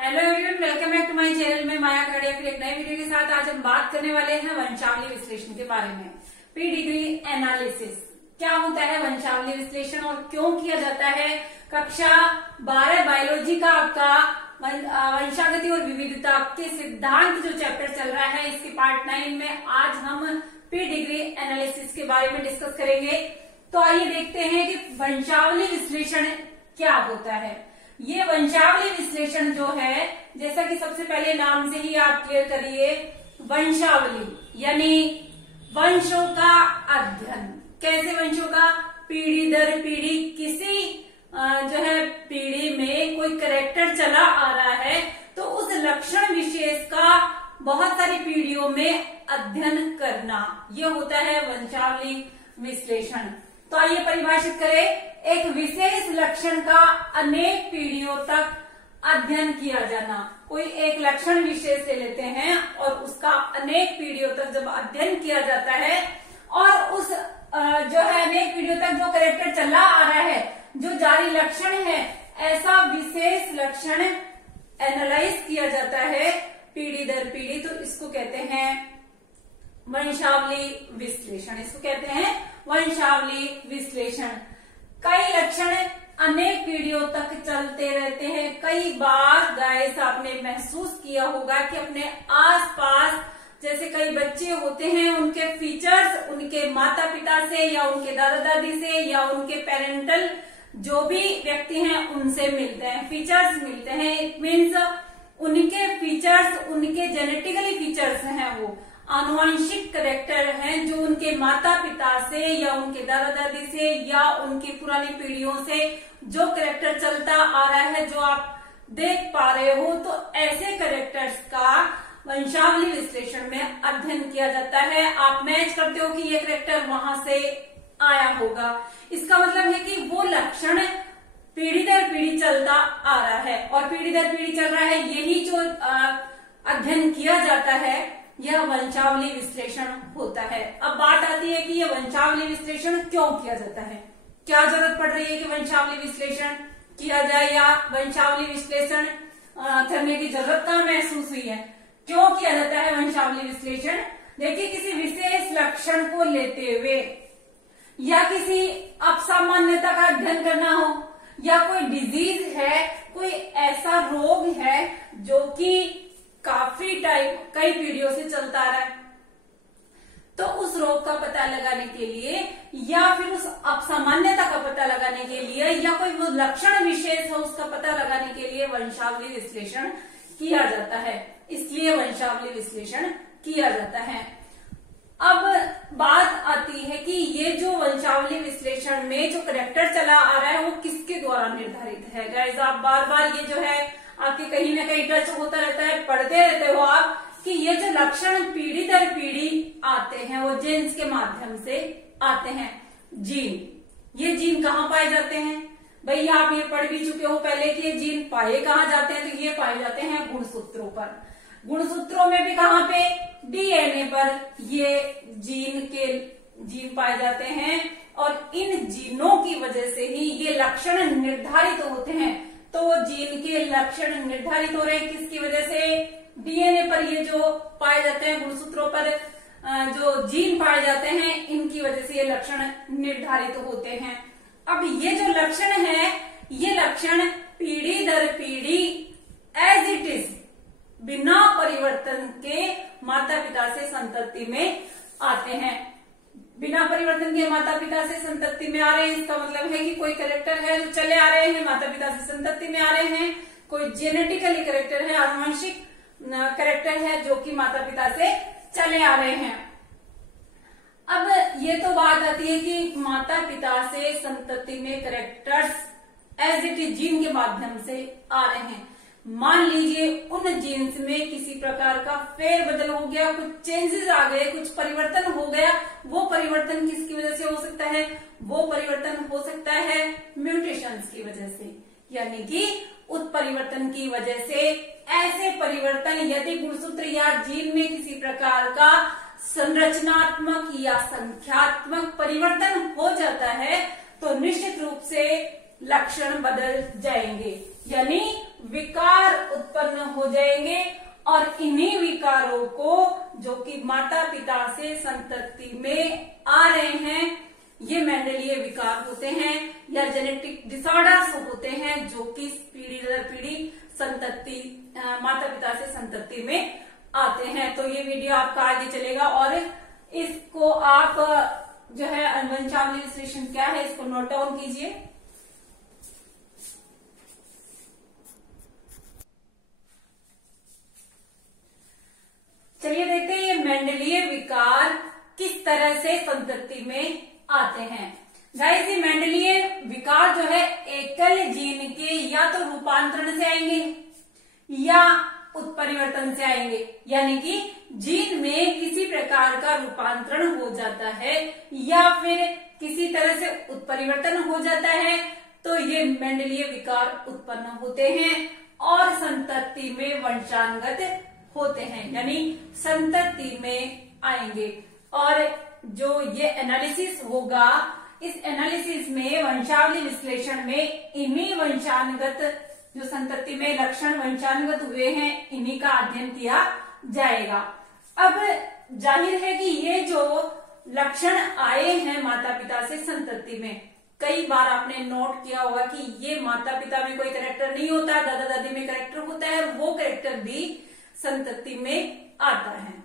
Hello everyone, welcome back to my channel में माया खड़िया। फिर एक नई वीडियो के साथ आज हम बात करने वाले हैं वंशावली विश्लेषण के बारे में। प्री डिग्री एनालिसिस क्या होता है, वंशावली विश्लेषण और क्यों किया जाता है। कक्षा 12 बायोलॉजी का आपका वंशागति और विविधता के सिद्धांत जो चैप्टर चल रहा है, इसके पार्ट 9 में आज हम प्री डिग्री एनालिसिस के बारे में डिस्कस करेंगे। तो आइए देखते हैं कि वंशावली विश्लेषण क्या होता है। ये वंशावली विश्लेषण जो है, जैसा कि सबसे पहले नाम से ही आप क्लियर करिए, वंशावली यानी वंशों का अध्ययन। कैसे वंशों का? पीढ़ी दर पीढ़ी किसी जो है पीढ़ी में कोई कैरेक्टर चला आ रहा है तो उस लक्षण विशेष का बहुत सारी पीढ़ियों में अध्ययन करना, ये होता है वंशावली विश्लेषण। तो आइए परिभाषित करें। एक विशेष लक्षण का अनेक पीढ़ियों तक अध्ययन किया जाना। कोई एक लक्षण विशेष ले लेते हैं और उसका अनेक पीढ़ियों तक जब अध्ययन किया जाता है और उस जो है अनेक पीढ़ियों तक जो कैरेक्टर चला आ रहा है, जो जारी लक्षण है, ऐसा विशेष लक्षण एनालाइज किया जाता है पीढ़ी दर पीढ़ी, तो इसको कहते हैं वंशावली विश्लेषण। इसको कहते हैं वंशावली विश्लेषण। कई लक्षण अनेक पीढ़ियों तक चलते रहते हैं। कई बार गाइस आपने महसूस किया होगा कि अपने आसपास जैसे कई बच्चे होते हैं, उनके फीचर्स उनके माता पिता से या उनके दादा दादी से या उनके पेरेंटल जो भी व्यक्ति हैं उनसे मिलते हैं, फीचर्स मिलते हैं। इट मीन्स उनके फीचर्स उनके जेनेटिकली फीचर्स हैं, वो आनुवंशिक कैरेक्टर हैं जो उनके माता पिता से या उनके दादा दादी से या उनकी पुरानी पीढ़ियों से जो कैरेक्टर चलता आ रहा है, जो आप देख पा रहे हो, तो ऐसे कैरेक्टर्स का वंशावली विश्लेषण में अध्ययन किया जाता है। आप मैच करते हो कि ये कैरेक्टर वहां से आया होगा, इसका मतलब है कि वो लक्षण पीढ़ी दर पीढ़ी चलता आ रहा है और पीढ़ी दर पीढ़ी चल रहा है, यही जो अध्ययन किया जाता है यह वंशावली विश्लेषण होता है। अब बात आती है कि यह वंशावली विश्लेषण क्यों किया जाता है, क्या जरूरत पड़ रही है कि वंशावली विश्लेषण किया जाए या वंशावली विश्लेषण करने की जरूरत कहाँ महसूस हुई है, क्यों किया जाता है वंशावली विश्लेषण। देखिए, किसी विशेष लक्षण को लेते हुए या किसी असामान्यता का अध्ययन करना हो या कोई डिजीज है, कोई ऐसा रोग है जो कि काफी टाइम कई पीढ़ियों से चलता आ रहा है, तो उस रोग का पता लगाने के लिए या फिर उस असामान्यता का पता लगाने के लिए या कोई वो लक्षण विशेष है उसका पता लगाने के लिए वंशावली विश्लेषण किया जाता है। इसलिए वंशावली विश्लेषण किया जाता है। अब बात आती है कि ये जो वंशावली विश्लेषण में जो कैरेक्टर चला आ रहा है वो किसके द्वारा निर्धारित है। गाइस, आप बार बार ये जो है आपके कहीं ना कहीं टच होता रहता है, पढ़ते रहते हो आप कि ये जो लक्षण पीढ़ी दर पीढ़ी आते हैं वो जीन्स के माध्यम से आते हैं। जीन, ये जीन कहाँ पाए जाते हैं भैया, आप ये पढ़ भी चुके हो पहले कि ये जीन पाए कहाँ जाते हैं, तो ये पाए जाते हैं गुणसूत्रों पर। गुणसूत्रों में भी कहाँ पे? डीएनए पर ये जीन पाए जाते हैं और इन जीनों की वजह से ही ये लक्षण निर्धारित होते हैं। तो जीन के लक्षण निर्धारित हो रहे हैं किसकी वजह से? डीएनए पर ये जो पाए जाते हैं, गुणसूत्रों पर जो जीन पाए जाते हैं, इनकी वजह से ये लक्षण निर्धारित होते हैं। अब ये जो लक्षण है, ये लक्षण पीढ़ी दर पीढ़ी एज इट इज बिना परिवर्तन के माता पिता से संतति में आते हैं। बिना परिवर्तन के माता पिता से संतति में आ रहे हैं, इसका मतलब है कि कोई कैरेक्टर है जो चले आ रहे हैं, माता पिता से संतति में आ रहे हैं। कोई जेनेटिकली कैरेक्टर है, आनुवंशिक कैरेक्टर है जो कि माता पिता से चले आ रहे हैं। अब ये तो बात आती है कि माता पिता से संतति में characters as it is gene के माध्यम से आ रहे हैं। मान लीजिए उन जीन्स में किसी प्रकार का फेरबदल हो गया, कुछ चेंजेस आ गए, कुछ परिवर्तन हो गया। वो परिवर्तन किसकी वजह से हो सकता है? वो परिवर्तन हो सकता है म्यूटेशंस की वजह से, यानी कि उत्परिवर्तन की वजह से। ऐसे परिवर्तन यदि गुणसूत्र या जीन में किसी प्रकार का संरचनात्मक या संख्यात्मक परिवर्तन हो जाता है तो निश्चित रूप से लक्षण बदल जाएंगे, यानी विकार उत्पन्न उत्पन्न हो जाएंगे और इन्हीं विकारों को जो कि माता पिता से संतति में आ रहे हैं ये मेंडेलिय विकार होते हैं या जेनेटिक डिसऑर्डर्स होते हैं जो कि पीढ़ी दर पीढ़ी संतति माता पिता से संतति में आते हैं। तो ये वीडियो आपका आगे चलेगा और इसको आप जो है वंशावली विश्लेषण क्या है इसको नोट डाउन कीजिए। चलिए देखते हैं ये मेंडेलिय विकार किस तरह से संतति में आते हैं। गाइस ये मेंडेलिय विकार जो है एकल जीन के या तो रूपांतरण से आएंगे या उत्परिवर्तन से आएंगे, यानी कि जीन में किसी प्रकार का रूपांतरण हो जाता है या फिर किसी तरह से उत्परिवर्तन हो जाता है तो ये मेंडेलिय विकार उत्पन्न होते हैं और संतति में वंशानुगत होते हैं, यानी संतति में आएंगे। और जो ये एनालिसिस होगा इस एनालिसिस में वंशावली विश्लेषण में इन्हीं वंशानुगत जो संतति में लक्षण वंशानुगत हुए हैं इन्हीं का अध्ययन किया जाएगा। अब जाहिर है कि ये जो लक्षण आए हैं माता पिता से संतति में, कई बार आपने नोट किया होगा कि ये माता पिता में कोई कैरेक्टर नहीं होता, दादा दादी में कैरेक्टर होता है, वो कैरेक्टर भी संतति में आता है।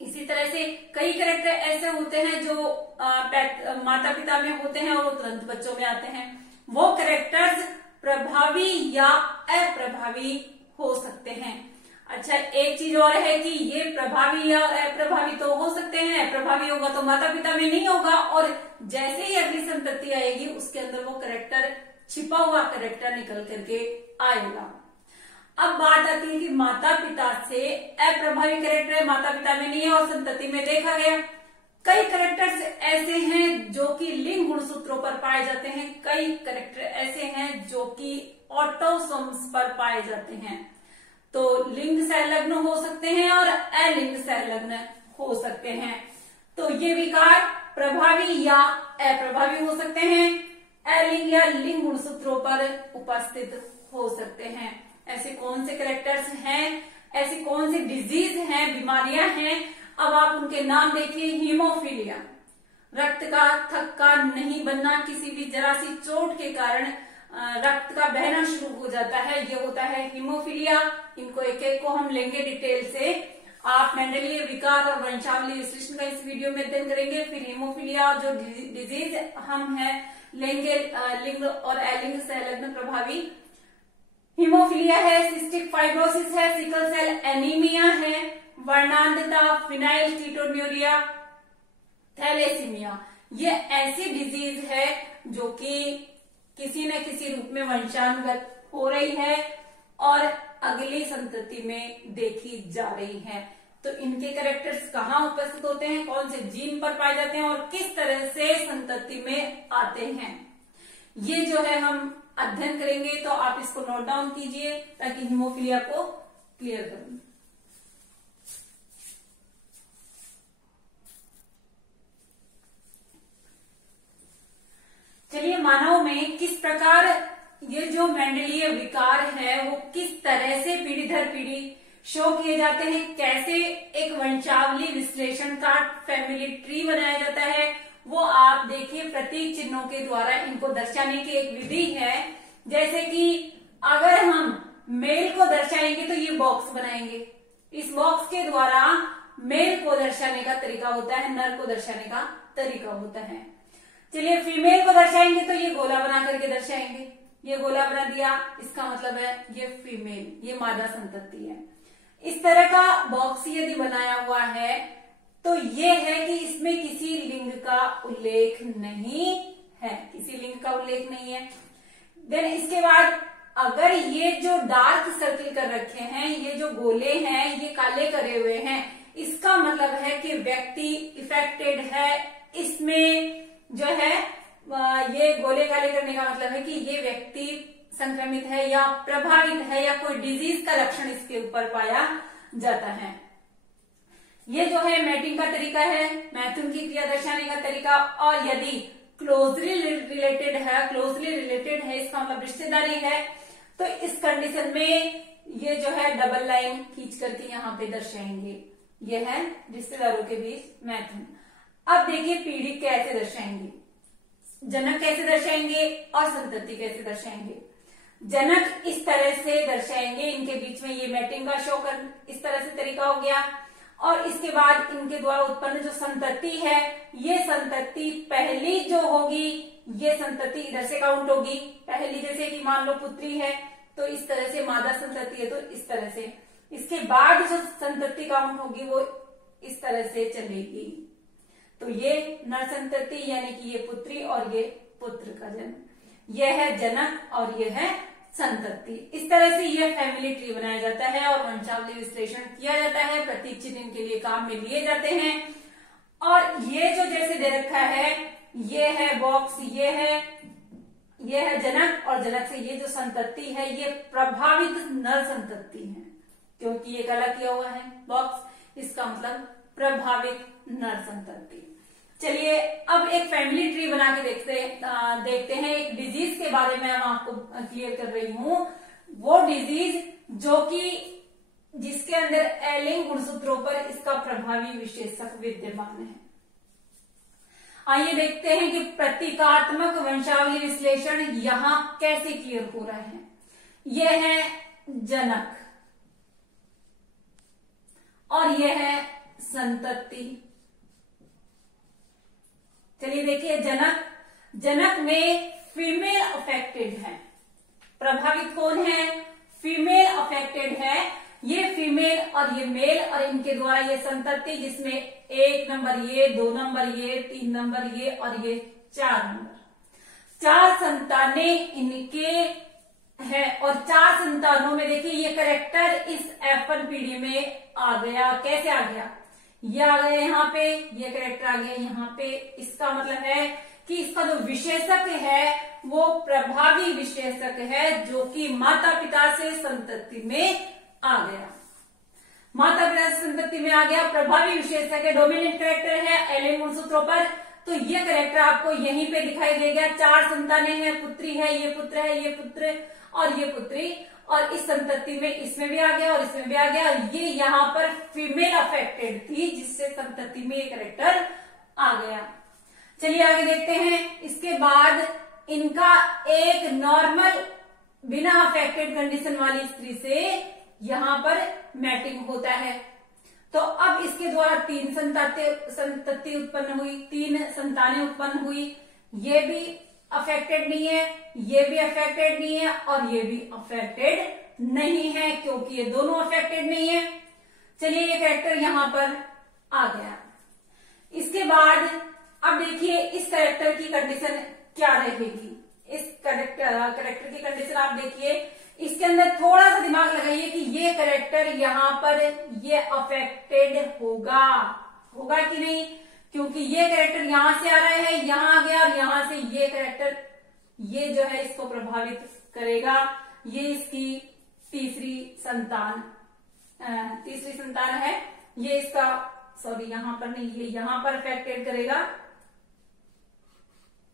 इसी तरह से कई कैरेक्टर ऐसे होते हैं जो माता पिता में होते हैं और वो तुरंत बच्चों में आते हैं। वो कैरेक्टर्स प्रभावी या अप्रभावी हो सकते हैं। अच्छा, एक चीज और है कि ये प्रभावी या अप्रभावी तो हो सकते हैं, प्रभावी होगा तो माता पिता में नहीं होगा और जैसे ही अगली संतति आएगी उसके अंदर वो कैरेक्टर छिपा हुआ कैरेक्टर निकल करके आएगा। अब बात आती है कि माता पिता से अप्रभावी कैरेक्टर माता पिता में नहीं है और संतति में देखा गया। कई कैरेक्टर्स ऐसे हैं जो कि लिंग गुणसूत्रों पर पाए जाते हैं, कई कैरेक्टर ऐसे हैं जो कि ऑटोसोम्स पर पाए जाते हैं। तो लिंग संलग्न हो सकते हैं और अलिंग संलग्न हो सकते हैं। तो ये विकार प्रभावी या अप्रभावी हो सकते हैं, अलिंग या लिंग गुणसूत्रों पर उपस्थित हो सकते हैं। ऐसे कौन से कैरेक्टर्स हैं, ऐसी कौन सी डिजीज हैं, बीमारियां हैं, अब आप उनके नाम देखिए। हीमोफीलिया, रक्त का थक्का नहीं बनना, किसी भी जरा सी चोट के कारण रक्त का बहना शुरू हो जाता है, ये होता है हीमोफीलिया। इनको एक एक को हम लेंगे डिटेल से। आप मेंडेलिय विकार और वंशावली विश्लेषण का इस वीडियो में अध्ययन करेंगे। फिर हीमोफीलिया और जो डिजीज हम है लेंगे लिंग और अलिंग संलग्न प्रभावी। हीमोफीलिया है, सिस्टिक फाइब्रोसिस है, सिकल सेल एनीमिया है, वर्णांधता, फिनाइल कीटोन्यूरिया, थैलेसीमिया। ये ऐसी डिजीज है जो कि किसी न किसी रूप में वंशानुगत हो रही है और अगली संतति में देखी जा रही है। तो इनके कैरेक्टर्स कहाँ उपस्थित होते हैं, कौन से जीन पर पाए जाते हैं और किस तरह से संतति में आते हैं, ये जो है हम अध्ययन करेंगे। तो आप इसको नोट डाउन कीजिए ताकि हीमोफीलिया को क्लियर करूं। चलिए, मानव में किस प्रकार ये जो मेंडेलिय विकार है वो किस तरह से पीढ़ी दर पीढ़ी शो किए जाते हैं, कैसे एक वंशावली विश्लेषण का फैमिली ट्री बनाया जाता है, वो आप देखिए। प्रतीक चिन्हों के द्वारा इनको दर्शाने की एक विधि है। जैसे कि अगर हम मेल को दर्शाएंगे तो ये बॉक्स बनाएंगे, इस बॉक्स के द्वारा मेल को दर्शाने का तरीका होता है, नर को दर्शाने का तरीका होता है। चलिए, फीमेल को दर्शाएंगे तो ये गोला बना करके दर्शाएंगे, ये गोला बना दिया, इसका मतलब है ये फीमेल, ये मादा संतति है। इस तरह का बॉक्स यदि बनाया हुआ है तो ये है कि इसमें किसी लिंग का उल्लेख नहीं है, किसी लिंग का उल्लेख नहीं है। देन इसके बाद अगर ये जो डार्क सर्किल कर रखे हैं, ये जो गोले हैं, ये काले करे हुए हैं, इसका मतलब है कि व्यक्ति इफेक्टेड है। इसमें जो है ये गोले काले करने का मतलब है कि ये व्यक्ति संक्रमित है या प्रभावित है या कोई डिजीज का लक्षण इसके ऊपर पाया जाता है। ये जो है मैटिंग का तरीका है, मैथुन की क्रिया दर्शाने का तरीका। और यदि क्लोजली रिलेटेड है, क्लोजली रिलेटेड है इसका मतलब रिश्तेदारी है, तो इस कंडीशन में ये जो है डबल लाइन खींच करके यहाँ पे दर्शाएंगे। ये है रिश्तेदारों के बीच मैथुन। अब देखिए पीढ़ी कैसे दर्शाएंगे, जनक कैसे दर्शाएंगे और संतति कैसे दर्शाएंगे। जनक इस तरह से दर्शाएंगे, इनके बीच में ये मैटिंग का शो कर इस तरह से तरीका हो गया। और इसके बाद इनके द्वारा उत्पन्न जो संतति है, ये संतति पहली जो होगी, ये संतति इधर से काउंट होगी पहली, जैसे कि मान लो पुत्री है तो इस तरह से, मादा संतति है तो इस तरह से। इसके बाद जो संतति काउंट होगी वो इस तरह से चलेगी। तो ये नर संतति यानी कि ये पुत्री और ये पुत्र का जन्म, यह है जनक और ये है संतति। इस तरह से यह फैमिली ट्री बनाया जाता है और वंशावली विश्लेषण किया जाता है। प्रतीक चिन्ह इनके लिए काम में लिए जाते हैं। और ये जो जैसे दे रखा है, ये है बॉक्स, ये है जनक, और जनक से ये जो संतति है ये प्रभावित नर संतति है, क्योंकि ये काला किया हुआ है बॉक्स, इसका मतलब प्रभावित नर संतति। चलिए अब एक फैमिली ट्री बना के देखते हैं। एक डिजीज के बारे में मैं आपको क्लियर कर रही हूं। वो डिजीज जो कि जिसके अंदर एलिंग गुणसूत्रों पर इसका प्रभावी विशेषक विद्यमान है। आइए देखते हैं कि प्रतीकात्मक वंशावली विश्लेषण यहां कैसे क्लियर हो रहा है। यह है जनक और यह है संतति। चलिए देखिए जनक में फीमेल अफेक्टेड है। प्रभावित कौन है? फीमेल अफेक्टेड है। ये फीमेल और ये मेल, और इनके द्वारा ये संतति जिसमें 1 नंबर ये, 2 नंबर ये, 3 नंबर ये और ये 4 नंबर, 4 संतानें इनके है। और 4 संतानों में देखिए ये करेक्टर इस F1 पीढ़ी में आ गया। कैसे आ गया? ये आ गया यहाँ पे, ये करेक्टर आ गया यहाँ पे। इसका मतलब है कि इसका जो विशेषक है वो प्रभावी विशेषक है, जो कि माता पिता से संतति में आ गया। माता पिता से संतति में आ गया, प्रभावी विशेषक है, डोमिनेंट करेक्टर है एलिंग गुणसूत्रों पर। तो ये करेक्टर आपको यहीं पे दिखाई देगा। 4 संतानें हैं, पुत्री है, ये पुत्र है, ये पुत्र और ये पुत्री, और इस संतति में इसमें भी आ गया और इसमें भी आ गया। ये यहाँ पर फीमेल अफेक्टेड थी जिससे संतति में ये करेक्टर आ गया। चलिए आगे देखते हैं। इसके बाद इनका एक नॉर्मल बिना अफेक्टेड कंडीशन वाली स्त्री से यहाँ पर मैटिंग होता है। तो अब इसके द्वारा 3 संतति उत्पन्न हुई, 3 संतानें उत्पन्न हुई। ये भी अफेक्टेड नहीं है, ये भी अफेक्टेड नहीं है और ये भी अफेक्टेड नहीं है, क्योंकि ये दोनों अफेक्टेड नहीं है। चलिए ये कैरेक्टर यहां पर आ गया। इसके बाद अब देखिए इस कैरेक्टर की कंडीशन क्या रहेगी। इस कैरेक्टर की कंडीशन आप देखिए, इसके अंदर थोड़ा सा दिमाग लगाइए कि ये कैरेक्टर यहाँ पर ये अफेक्टेड होगा कि नहीं, क्योंकि ये कैरेक्टर यहां से आ रहा है, यहां आ गया, और यहां से ये कैरेक्टर ये जो है इसको प्रभावित करेगा। ये इसकी तीसरी संतान है। ये इसका सॉरी यहां पर नहीं, ये यहां पर अफेक्टेड करेगा।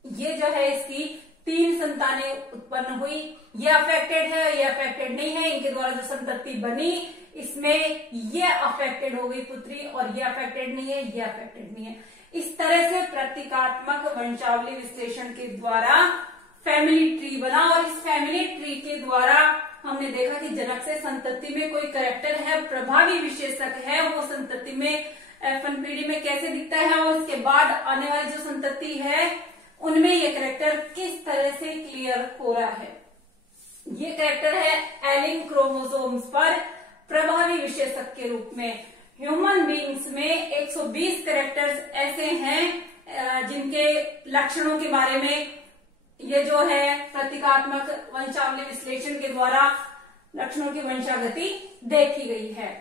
ये जो है इसकी 3 संतानें उत्पन्न हुई। ये अफेक्टेड है, ये अफेक्टेड नहीं है। इनके द्वारा जो संतति बनी इसमें ये अफेक्टेड हो गई पुत्री, और ये अफेक्टेड नहीं है, ये अफेक्टेड नहीं है। इस तरह से प्रतीकात्मक वंशावली विश्लेषण के द्वारा फैमिली ट्री बना। और इस फैमिली ट्री के द्वारा हमने देखा कि जनक से संतति में कोई कैरेक्टर है, प्रभावी विशेषक है, वो संतति में F1 पीढ़ी में कैसे दिखता है, और उसके बाद आने वाली जो संतति है उनमें ये कैरेक्टर किस तरह से क्लियर हो रहा है। ये कैरेक्टर है एलिंग क्रोमोसोम्स पर प्रभावी विशेषक के रूप में। ह्यूमन बीइंग्स में 120 कैरेक्टर्स ऐसे हैं जिनके लक्षणों के बारे में ये जो है प्रतीकात्मक वंशावली विश्लेषण के द्वारा लक्षणों की वंशागति देखी गई है।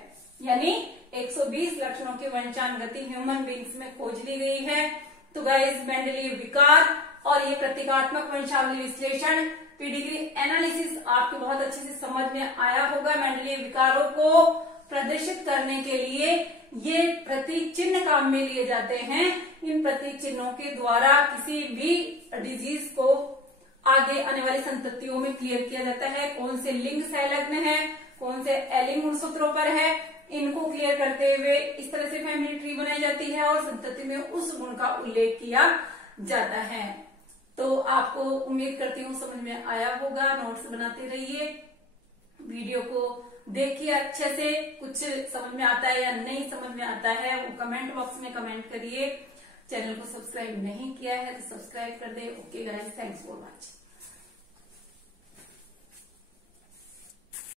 यानी 120 लक्षणों की वंशागति ह्यूमन बीइंग्स में खोज ली गई है। तो गाइस मेंडेलियव विकार और ये प्रतीकात्मक वंशावली विश्लेषण पीडिग्री एनालिसिस आपके बहुत अच्छे से समझ में आया होगा। मेंडेलियव विकारों को प्रदर्शित करने के लिए ये प्रतीक चिन्ह काम में लिए जाते हैं। इन प्रतीक चिन्हों के द्वारा किसी भी डिजीज को आगे आने वाली संततियों में क्लियर किया जाता है। कौन से लिंग संलग्न है, कौन से एलिंग गुणसूत्रों पर है, इनको क्लियर करते हुए इस तरह से फैमिली ट्री बनाई जाती है और संतति में उस गुण का उल्लेख किया जाता है। तो आपको उम्मीद करती हूँ समझ में आया होगा। नोट्स बनाते रहिए, वीडियो को देखिए अच्छे से, कुछ समझ में आता है या नहीं समझ में आता है वो कमेंट बॉक्स में कमेंट करिए। चैनल को सब्सक्राइब नहीं किया है तो सब्सक्राइब कर दे। Okay guys, thanks for watching.